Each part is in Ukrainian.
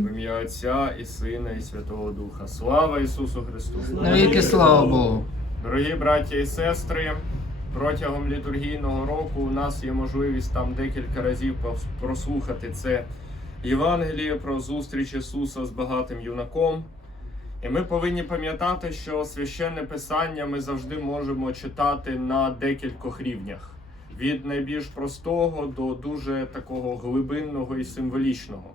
В ім'я Отця і Сина, і Святого Духа. Слава Ісусу Христу! Навіки слава Богу. Дорогі браття і сестри, протягом літургійного року у нас є можливість там декілька разів прослухати це Євангеліє про зустріч Ісуса з багатим юнаком. І ми повинні пам'ятати, що священне писання ми завжди можемо читати на декількох рівнях: від найбільш простого до дуже такого глибинного і символічного.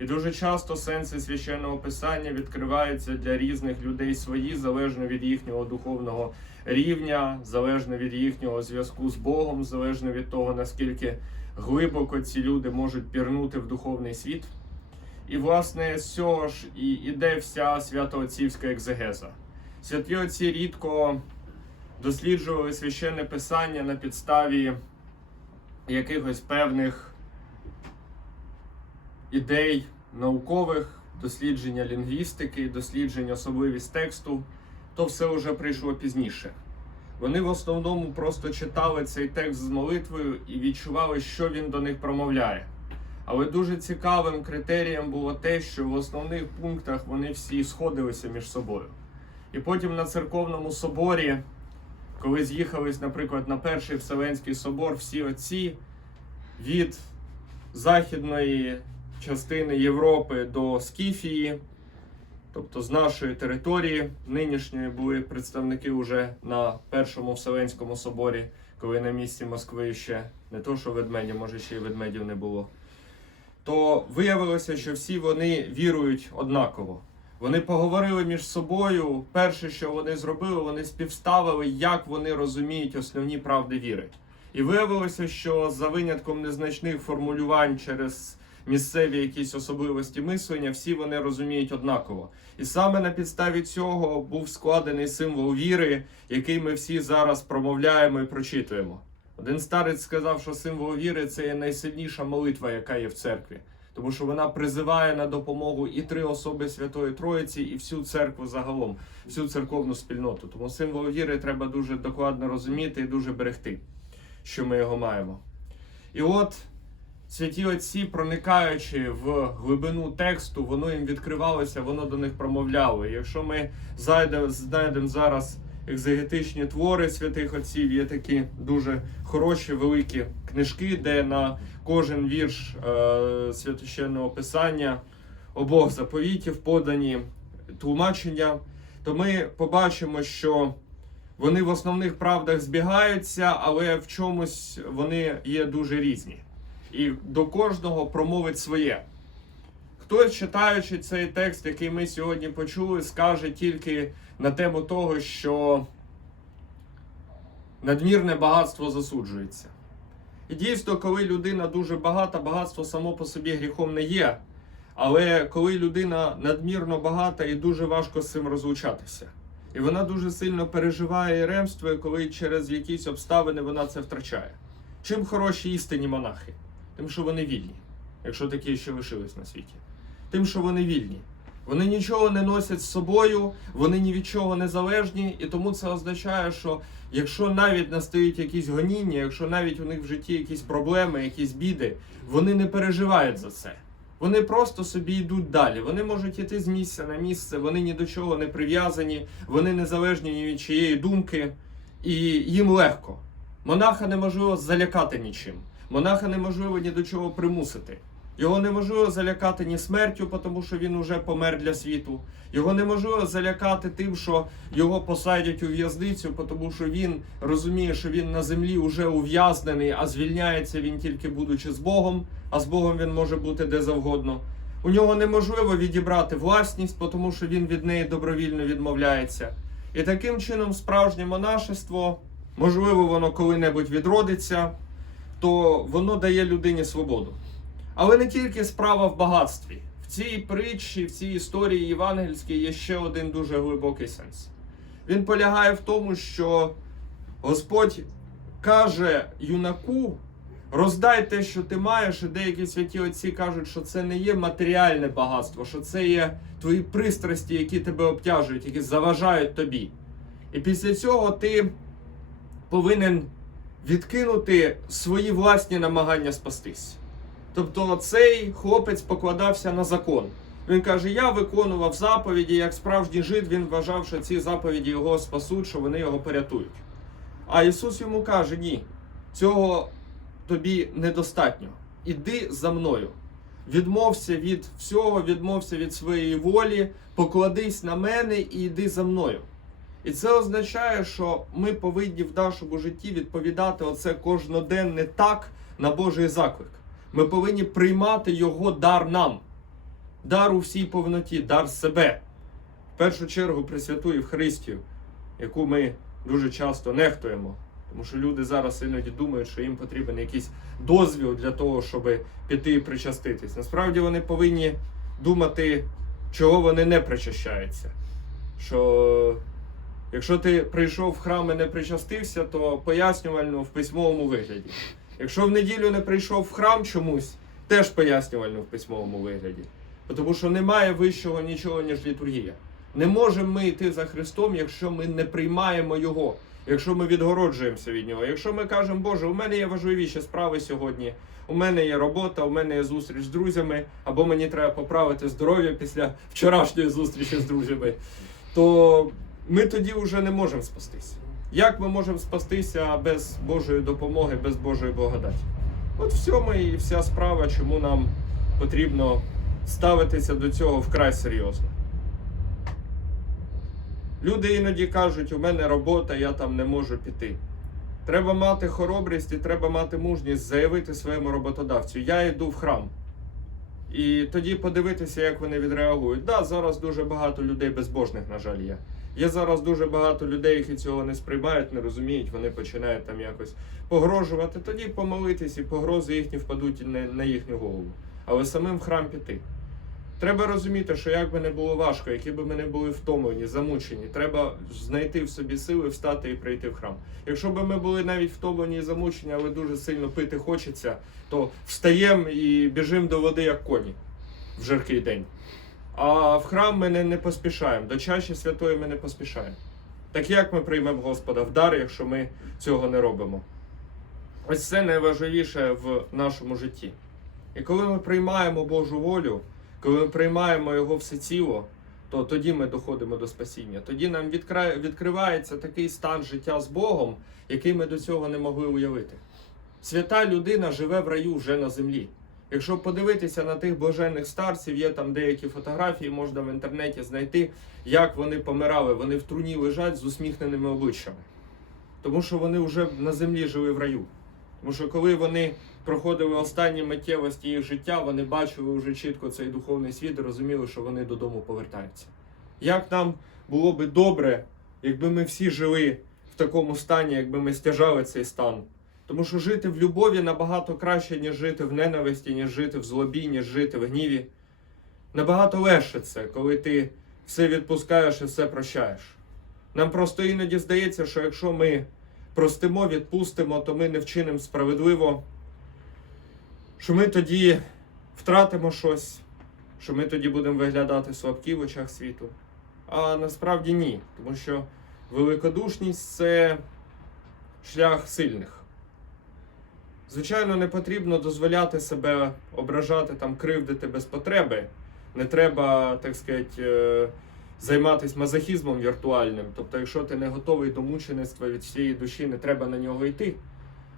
І дуже часто сенси священного писання відкриваються для різних людей свої, залежно від їхнього духовного рівня, залежно від їхнього зв'язку з Богом, залежно від того, наскільки глибоко ці люди можуть пірнути в духовний світ. І, власне, з цього ж і іде вся святоотцівська екзегеза. Святі отці рідко досліджували священне писання на підставі якихось певних ідей наукових, дослідження лінгвістики, дослідження особливість тексту, то все вже прийшло пізніше. Вони в основному просто читали цей текст з молитвою і відчували, що він до них промовляє. Але дуже цікавим критерієм було те, що в основних пунктах вони всі сходилися між собою. І потім на церковному соборі, коли з'їхались, наприклад, на перший Вселенський собор, всі отці від західної частини Європи до Скіфії, тобто з нашої території, нинішньої були представники уже на першому Вселенському соборі, коли на місці Москви ще не то, що ведмеді, може ще й ведмедів не було. То виявилося, що всі вони вірують однаково. Вони поговорили між собою. Перше, що вони зробили, вони співставили, як вони розуміють основні правди віри. І виявилося, що за винятком незначних формулювань через місцеві якісь особливості мислення, всі вони розуміють однаково. І саме на підставі цього був складений символ віри, який ми всі зараз промовляємо і прочитуємо. Один старець сказав, що символ віри це є найсильніша молитва, яка є в церкві, тому що вона призиває на допомогу і три особи Святої Троїці, і всю церкву загалом, всю церковну спільноту. Тому символ віри треба дуже докладно розуміти і дуже берегти, що ми його маємо. І от святі отці, проникаючи в глибину тексту, воно їм відкривалося, воно до них промовляло. Якщо ми зайдемо, знайдемо зараз екзегетичні твори святих отців, є такі дуже хороші великі книжки, де на кожен вірш е, священного писання обох заповітів подані тлумачення, то ми побачимо, що вони в основних правдах збігаються, але в чомусь вони є дуже різні. І до кожного промовить своє. Хтось, читаючи цей текст, який ми сьогодні почули, скаже тільки на тему того, що надмірне багатство засуджується. І дійсно, коли людина дуже багата, багатство само по собі гріхом не є. Але коли людина надмірно багата і дуже важко з цим розлучатися. І вона дуже сильно переживає і ремствує, коли через якісь обставини вона це втрачає. Чим хороші істинні монахи? Тим, що вони вільні, якщо такі ще лишились на світі. Тим, що вони вільні. Вони нічого не носять з собою, вони ні від чого не залежні, і тому це означає, що якщо навіть настають якісь гоніння, якщо навіть у них в житті якісь проблеми, якісь біди, вони не переживають за це. Вони просто собі йдуть далі. Вони можуть йти з місця на місце, вони ні до чого не прив'язані, вони не залежні ні від чиєї думки, і їм легко. Монаха неможливо залякати нічим. Монаха неможливо ні до чого примусити. Його неможливо залякати ні смертю, тому що він уже помер для світу. Його неможливо залякати тим, що його посадять у в'язницю, тому що він розуміє, що він на землі вже ув'язнений, а звільняється він тільки будучи з Богом, а з Богом він може бути де завгодно. У нього неможливо відібрати власність, тому що він від неї добровільно відмовляється. І таким чином, справжнє монашество, можливо, воно коли-небудь відродиться, то воно дає людині свободу. Але не тільки справа в багатстві. В цій притчі, в цій історії євангельській є ще один дуже глибокий сенс. Він полягає в тому, що Господь каже юнаку: роздай те, що ти маєш, і деякі святі отці кажуть, що це не є матеріальне багатство, що це є твої пристрасті, які тебе обтяжують, які заважають тобі. І після цього ти повинен відкинути свої власні намагання спастись. Тобто цей хлопець покладався на закон. Він каже: Я виконував заповіді, як справжній жид, він вважав, що ці заповіді його спасуть, що вони його порятують. А Ісус йому каже: Ні, цього тобі недостатньо. Іди за мною. Відмовся від всього, відмовся від своєї волі, покладись на мене і йди за мною. І це означає, що ми повинні в нашому житті відповідати оце кожноденне так на Божий заклик. Ми повинні приймати Його дар нам, дар у всій повноті, дар себе. В першу чергу Пресвяту Євхаристію, яку ми дуже часто нехтуємо. Тому що люди зараз іноді думають, що їм потрібен якийсь дозвіл для того, щоб піти і причаститись. Насправді вони повинні думати, чого вони не причащаються. Що якщо ти прийшов в храм і не причастився, то пояснювально в письмовому вигляді. Якщо в неділю не прийшов в храм чомусь, теж пояснювально в письмовому вигляді. Тому що немає вищого нічого, ніж літургія. Не можемо ми йти за Христом, якщо ми не приймаємо Його, якщо ми відгороджуємося від Нього. Якщо ми кажемо, Боже, у мене є важливіші справи сьогодні, у мене є робота, у мене є зустріч з друзями, або мені треба поправити здоров'я після вчорашньої зустрічі з друзями, то ми тоді вже не можемо спастися. Як ми можемо спастися без Божої допомоги, без Божої благодаті? От в цьому і вся справа, чому нам потрібно ставитися до цього вкрай серйозно. Люди іноді кажуть, у мене робота, я там не можу піти. Треба мати хоробрість і треба мати мужність заявити своєму роботодавцю: я йду в храм. І тоді подивитися, як вони відреагують. Да, зараз дуже багато людей безбожних, на жаль, є. Є зараз дуже багато людей, які цього не сприймають, не розуміють, вони починають там якось погрожувати. Тоді помолитись і погрози їхні впадуть на, їхню голову. Але самим в храм піти. Треба розуміти, що як би не було важко, які би ми не були втомлені, замучені, треба знайти в собі сили, встати і прийти в храм. Якщо б ми були навіть втомлені і замучені, але дуже сильно пити хочеться, то встаємо і біжимо до води, як коні в жаркий день. А в храм ми не, не поспішаємо, до чаші святої ми не поспішаємо. Так як ми приймемо Господа в дар, якщо ми цього не робимо? Ось це найважливіше в нашому житті. І коли ми приймаємо Божу волю, коли ми приймаємо Його всеціло, то тоді ми доходимо до спасіння. Тоді нам відкривається такий стан життя з Богом, який ми до цього не могли уявити. Свята людина живе в раю вже на землі. Якщо подивитися на тих блаженних старців, є там деякі фотографії, можна в інтернеті знайти, як вони помирали. Вони в труні лежать з усміхненими обличчями. Тому що вони вже на землі жили в раю. Тому що коли вони проходили останні миттєвості їх життя, вони бачили вже чітко цей духовний світ і розуміли, що вони додому повертаються. Як нам було би добре, якби ми всі жили в такому стані, якби ми стяжали цей стан. Тому що жити в любові набагато краще, ніж жити в ненависті, ніж жити в злобі, ніж жити в гніві. Набагато легше це, коли ти все відпускаєш і все прощаєш. Нам просто іноді здається, що якщо ми простимо, відпустимо, то ми не вчинимо справедливо, що ми тоді втратимо щось, що ми тоді будемо виглядати слабкі в очах світу. А насправді ні, тому що великодушність це шлях сильних. Звичайно, не потрібно дозволяти себе ображати, там, кривдити без потреби. Не треба, так сказати, е, займатися мазохізмом віртуальним. Тобто, якщо ти не готовий до мучеництва від всієї душі, не треба на нього йти.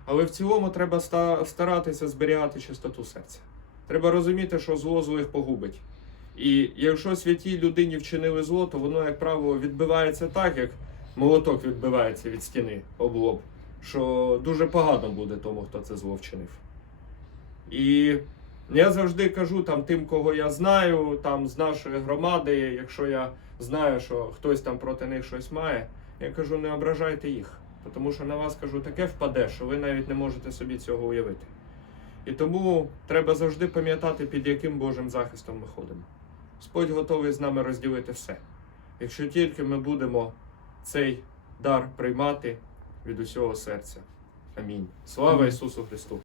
Але в цілому треба старатися зберігати чистоту серця. Треба розуміти, що зло злих погубить. І якщо святій людині вчинили зло, то воно, як правило, відбивається так, як молоток відбивається від стіни об лоб, що дуже погано буде тому, хто це зло вчинив. І я завжди кажу там тим, кого я знаю, там з нашої громади, якщо я знаю, що хтось там проти них щось має, я кажу, не ображайте їх. Тому що на вас кажу, таке впаде, що ви навіть не можете собі цього уявити. І тому треба завжди пам'ятати, під яким Божим захистом ми ходимо. Господь готовий з нами розділити все. Якщо тільки ми будемо цей дар приймати від усього серця. Амінь. Слава Ісусу Христу!